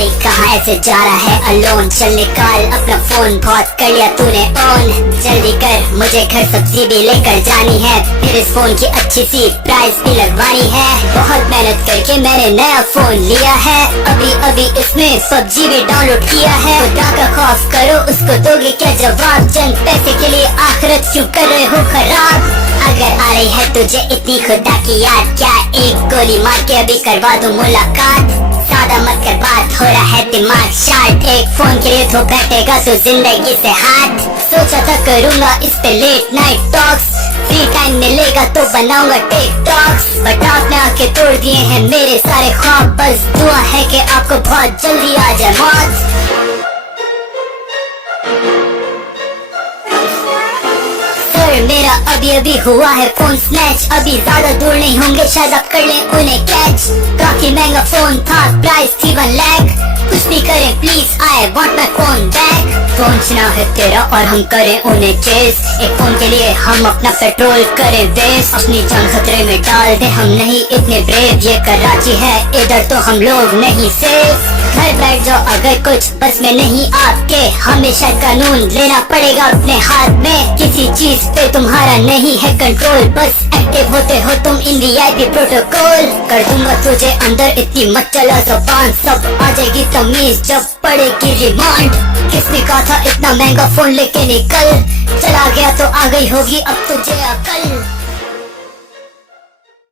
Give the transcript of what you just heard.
भाई कहाँ ऐसे जा रहा है अलोन, चल निकाल अपना फोन, बहुत कर लिया तूने ऑन, जल्दी कर मुझे घर सब्जी भी लेकर जानी है, फिर इस फोन की अच्छी सी प्राइस भी लगवानी है। बहुत मेहनत करके मैंने नया फोन लिया है, अभी अभी इसमें पबजी भी डाउनलोड किया है। खुदा का खौफ करो उसको दोगे क्या जवाब, चंद पैसे के लिए आखिरत क्यों कर रहे हो खराब। अगर आ रही है तुझे इतनी खुदा की याद, क्या एक गोली मार के अभी करवा दूं मुलाकात। ज्यादा मत कर बात, हो रहा है दिमाग शार्ट, एक फोन के लिए तो बैठेगा तो जिंदगी से हाथ। सोचा था करूंगा इस पे late night talks, free time मिलेगा तो बनाऊंगा टिकटॉक्स, बट आपने आके तोड़ दिए हैं मेरे सारे ख्वाब। बस दुआ है कि आपको बहुत जल्दी आ जाए मौत। मेरा अभी अभी हुआ है फोन स्नैच, अभी ज्यादा दूर नहीं होंगे शायद आप कर लें उन्हें कैच। काफी महंगा फोन था, प्राइस थी 1 लाख, कुछ भी करें please I want my phone back. Phone छीना है तेरा और हम करें उन्हें चेस, एक फोन के लिए हम अपना पेट्रोल करें वेस्ट, अपनी जान खतरे में डाल दे हम नहीं इतने ब्रेव, ये कराची है इधर तो हम लोग नहीं सेफ। घर बैठ जाओ अगर कुछ बस में नहीं आपके, हमेशा कानून लेना पड़ेगा अपने हाथ में, किसी चीज पे तुम्हारा नहीं है कंट्रोल, बस एक्टिव होते हो तुम इन वीआईपी प्रोटोकॉल। कर दूंगा तुझे अंदर इतनी मत चला ज़बान, सब आ जाएगी तमीज जब पड़ेगी रिमांड। किसने कहा था इतना महंगा फोन लेके निकल, चला गया तो आ गई होगी अब तुझे अकल।